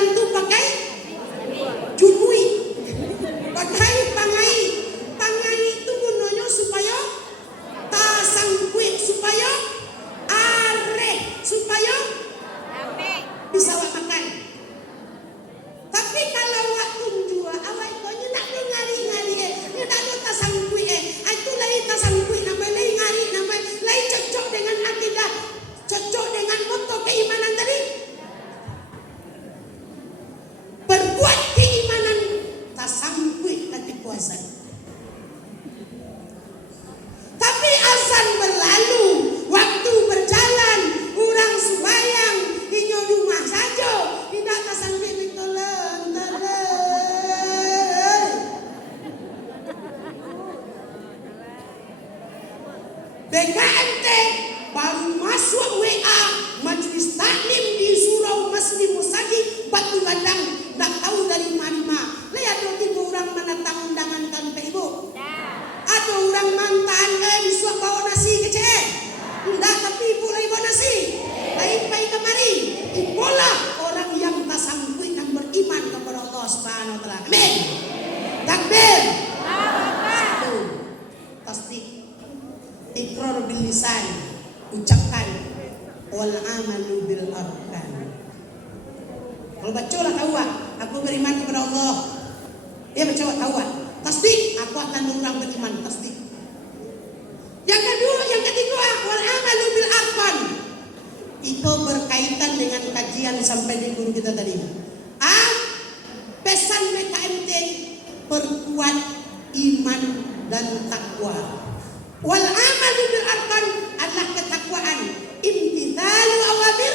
jalan tuh pakai jumui, pakai pangai. Pangai itu gunanya supaya tasangkui, supaya are, supaya bisa makan. Tapi kalau waktu jua awak itu nyedak do ngari-ngari nyedak do tasangkui itu lain tasangkui namanya lain ngari namanya lain cocok dengan akidah, cocok dengan moto keimanan tadi. Berbuat keimanan tasangkui hati puasa. Tapi azan berlalu, waktu berjalan, orang sembahyang inyo rumah saja, tidak tasangkui bitolan tadai. BKMT baru masuk WA majelis taklim di Surau Masjid Musadi Batu Gadang, tak tahu dari mana. Lihat tiga orang menatang undangan kan ibu. Ada orang mantan bisa bawa nasi kecil. Enggak, tapi ibu lagi bawa nasi. Lain pai kemari. Itulah orang yang tasangkui dan beriman kepada Allah Subhanahu wa taala. Amin. Takbir. Satu. Tasdik. Iqrar bil lisan. Ucapkan wal amalu bil arkan. Kalau baca lah tahu aku beriman kepada Allah. Dia baca tahu tasdik, aku akan orang beriman, tasdik. Yang kedua, yang ketiga, wal amalu bil arkan. Itu berkaitan dengan kajian sampai di guru kita tadi. Pesan BKMT perkuat iman dan takwa. Wal amalu bil arkan adalah ketakwaan, imtithalu awamir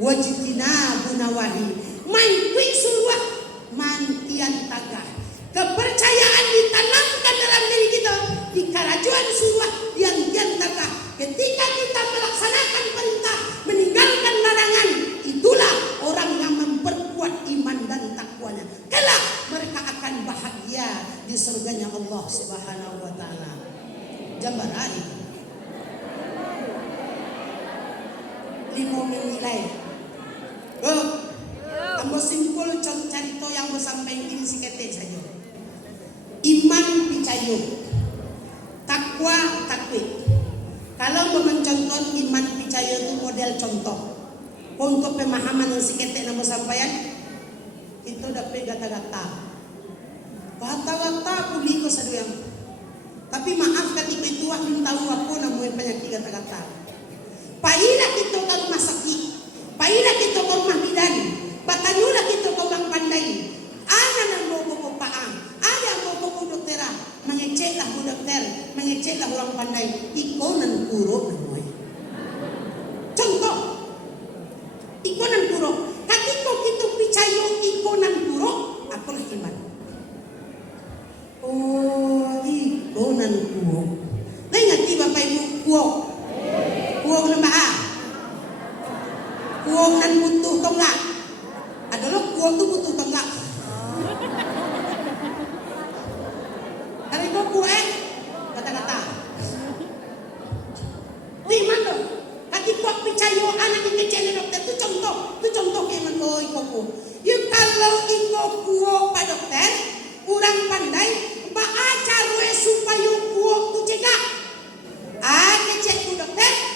wajibinabu nawahi. Main suruh mantian tagah. Kepercayaan ditanamkan dalam diri kita di kerajuan suruh yang tagah. Ketika kita melaksanakan perintah, meninggalkan larangan, itulah orang yang memperkuat iman dan takwanya. Kelak mereka akan bahagia di surganya Allah Subhanahu wa taala. Gambar hari 5 menilai. Ambo simpul cerita yang bersampaikan ini sikete saja. Iman picayo, takwa takwid. Kalau mencontoh iman picayo itu model contoh untuk pemahaman yang sikete yang bersampaikan itu dapat gata-gata. Gata-gata puli ko sa duyang. Tapi maaf ketika itu aku tahu aku namun penyakit gata-gata. Pailah kita ke rumah sakit, pailah kita ke rumah bidan, batanyulah kita ke orang pandai. Ada yang mau paang, ada yang mau dokter, mengeceklah bu dokter, mengeceklah orang pandai. Ikonan puro namoy. Contoh, ikonan puro. Ketika kita percaya ikonan puro, apalah iman. Oh, ikonan puro. Ingat bapak ibu kuok. Kuong na maa. Kuong nan butuh tonggak. Adalah kuong tu butuh tonggak. Dari kau kueh kata-kata. Di mana? Kaki kuat percaya anak ini kecil dokter tu contoh keman kau ikoku. You kalau ikoku pak dokter, orang pandai baaca rue supaya kuong tu cegah. Kecil ku dokter.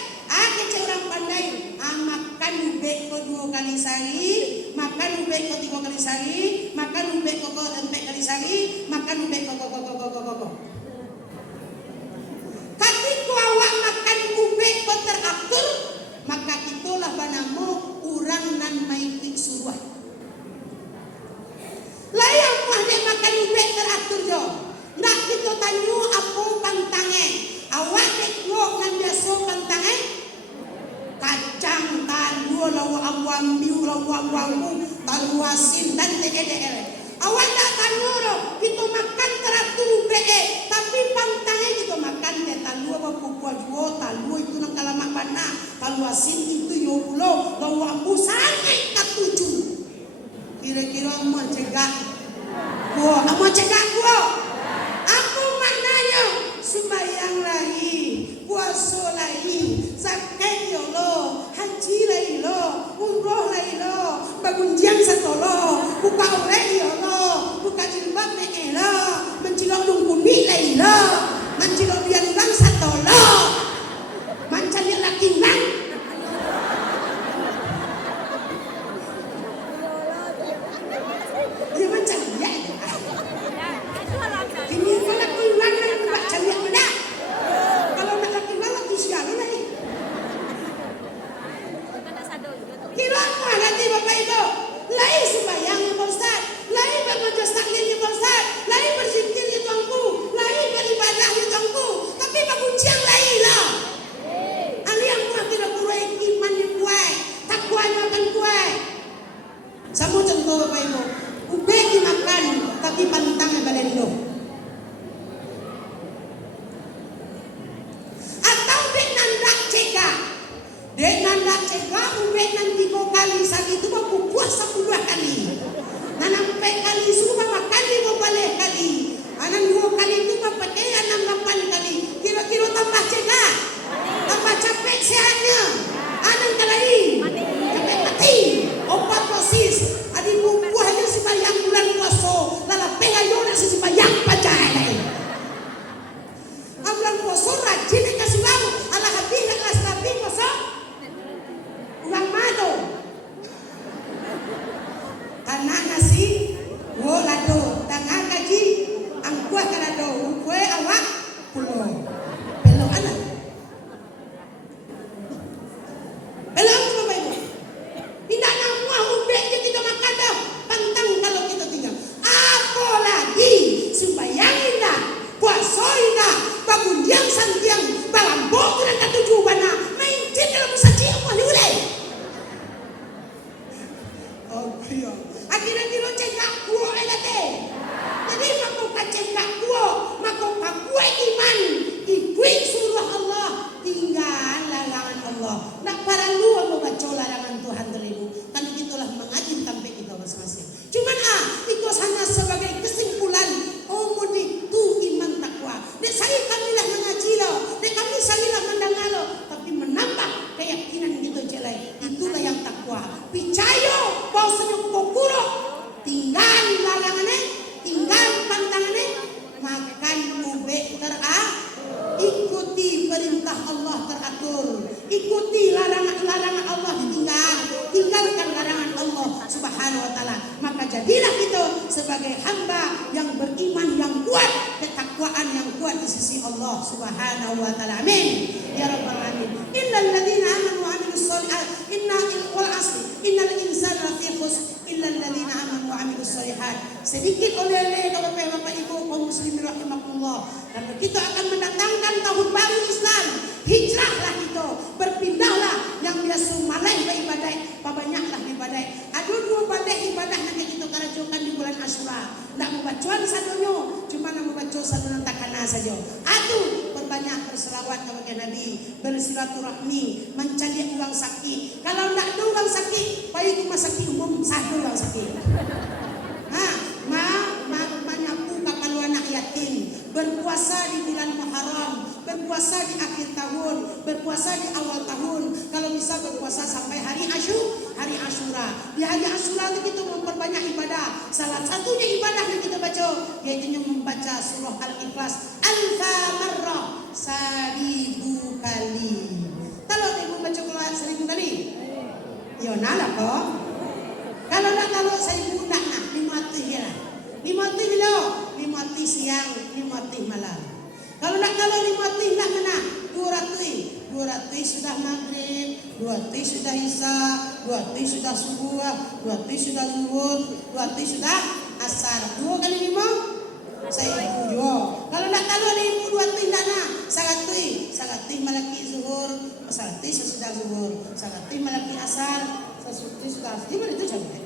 Kecil orang pandai makan ubek ko 2 kali sehari, makan ubek ko 3 kali sehari, makan ubek ko 4 kali sehari, makan ubek ko. Ketika awak makan ubek ko teratur, maka itulah banamu orang nan maikuik suruh. Layang mahde makan ubek teratur jo. Nak kita tanyu apa pantangnya. Awak dekok nan biasa pantangnya. Kacang, talu, lawa awam, biu, lawa awamu, talu asin dan TEDL. Awak tak talu kita makan teratur BE, tapi pantangnya kita makan ke talu apa pupua juo, talu itu nang kalamak bana, talu asin itu yogulo, lawa abu sangat katuju. Kira-kira mau cegah, mau cegah gua. Aku maknanya sembahyang lagi, puasa lagi, zakat yo lo, haji lagi lo, umroh lagi lo, bagunjian satu ikuti larangan Allah tinggalkan larangan Allah Subhanahu wa taala. Maka jadilah kita sebagai hamba yang beriman yang kuat, ketakwaan yang kuat di sisi Allah Subhanahu wa taala. Amin ya rabbal alamin. Innal ladzina amanu wa amilus sholihat innal insana lafi khusr illa alladzina amanu wa amilus sholihat. Sedikit oleh-oleh Bapak Ibu kaum muslimin rahimakumullah. Dan kita akan mendatangkan tahun baru Islam. Hijrahlah kita, berpindahlah yang biasa malai beribadah, banyaklah ibadah. Ada dua badai ibadah yang kita karajokan di bulan Asyura. Tidak membacuan sadonyo, cuma membaca sadonan takana saja. Atu berbanyak berselawat kepada Nabi, bersilaturahmi, mencari orang sakit. Kalau tidak ada orang sakit, baik rumah sakit umum satu orang sakit. Menyapu kapal anak yatim, berpuasa di bulan Muharram, berpuasa di akhir tahun, berpuasa di awal tahun. Kalau bisa berpuasa sampai hari Asyura. Di hari Asyura itu kita memperbanyak ibadah. Salah satunya ibadah yang kita baca yaitu membaca surah Al-Ikhlas alfa marrah, 1000 kali. Kalau ibu baca Quran 1000 kali, ya nalah kok. Kalau nak tahu 1000 nak 500 lah. 500 bila 500 siang, 500 malam. Kalau nak kalau 500 nak mana? 200 sudah maghrib, 200 sudah isya, 200 sudah subuh, 200 sudah zuhur, 200 sudah asar. 2 kali 5 1000 juga. Kalau nak kalau 200 nak 100 malaki zuhur, 100 sesudah zuhur, 100 malaki asar, 100 sudah asar. Gimana itu caranya?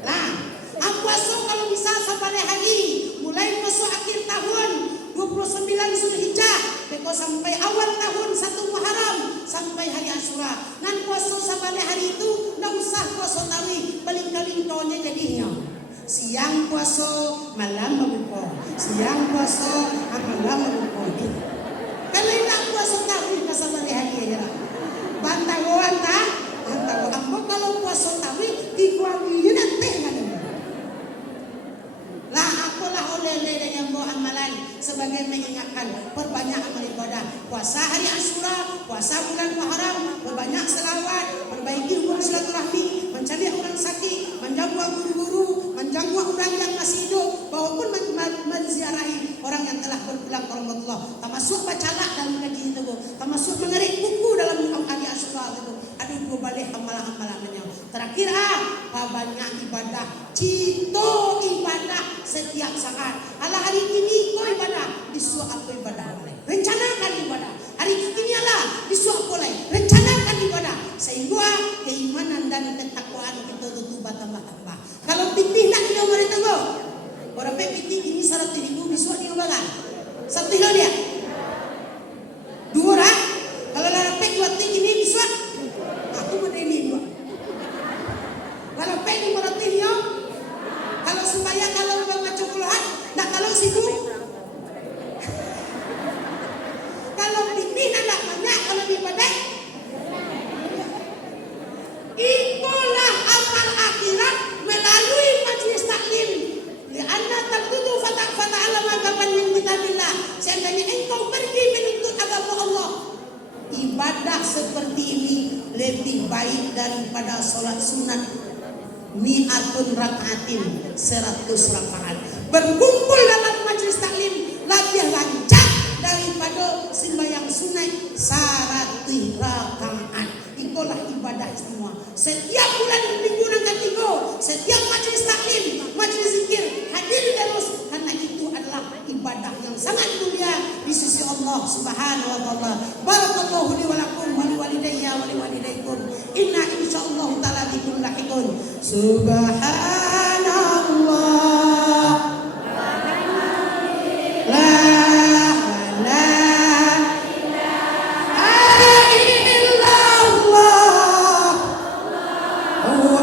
Nah, puasa kalau bisa sampai hari mulai masuk akhir tahun 29 Zulhijjah beko sampai awal tahun 1 Muharram sampai hari Asyura. Nan puasa sampai hari itu ndak usah puasa tarawih, paling-paling tahunnya jadinya. Siang puasa, malam berbuka. Siang puasa, malam berbuka. Kalau nak puasa tarawih sampai hari aja. Bantagoan tak? Bantagoan kalau puasa tarawih dikuanginya nanti kan. Lah apalah oleh-oleh dengan buah amalan sebagai mengingatkan perbanyak amal ibadah. Puasa hari Asyura, puasa bulan Muharram, berbanyak selawat, perbaiki hubungan silaturahmi, mencari orang sakit, menjaga guru-guru, menjaga orang yang masih hidup, maupun menziarahi orang yang telah berpulang ke Allah. Termasuk bacalah dalam mengaji itu, termasuk mengerik buku dalam hari Asyura itu. Ada dua balik amalan-amalannya. Terakhir banyak ibadah, cito ibadah setiap saat. Ala hari ini kau ibadah, disuruh aku ibadah oleh. Rencanakan ibadah. Hari ini Allah disuruh aku oleh. Rencanakan ibadah. Sehingga keimanan dan ketakwaan kita itu bertambah-tambah. Kalau pitih nak dia mari tunggu. Orang pitih ini 100.000 disuruh dia bagan. 1 kilo dia. 2 orang. Kalau lara pek 2 ting ini disuruh. Aku mau ini 2. Kalau pek 500 dia. Kalau supaya kalau baca puluhan, nak kalau situ. Kalau pitih nak banyak, kalau di badan. Itulah amal akhirat melalui majlis taklim. Lianna taqudu fata'ala makaban min kitabillah. Seandainya engkau pergi menuntut agama Allah, ibadah seperti ini lebih baik daripada solat sunat mi'atun rakaatin 100 rakaat. Berkumpul dalam majlis taklim lebih lancar daripada sembahyang sunat 100 rakaat. Itulah ibadah semua. Setiap bulan minggu yang ketiga, setiap majlis taklim, majlis zikir, hadir terus karena itu adalah ibadah yang sangat mulia di sisi Allah Subhanahu wa taala. Barakallahu li wa lakum wa li walidayya wa li walidaykum. Inna insyaallah taala bikum lahiqun. Subhanallah. Oh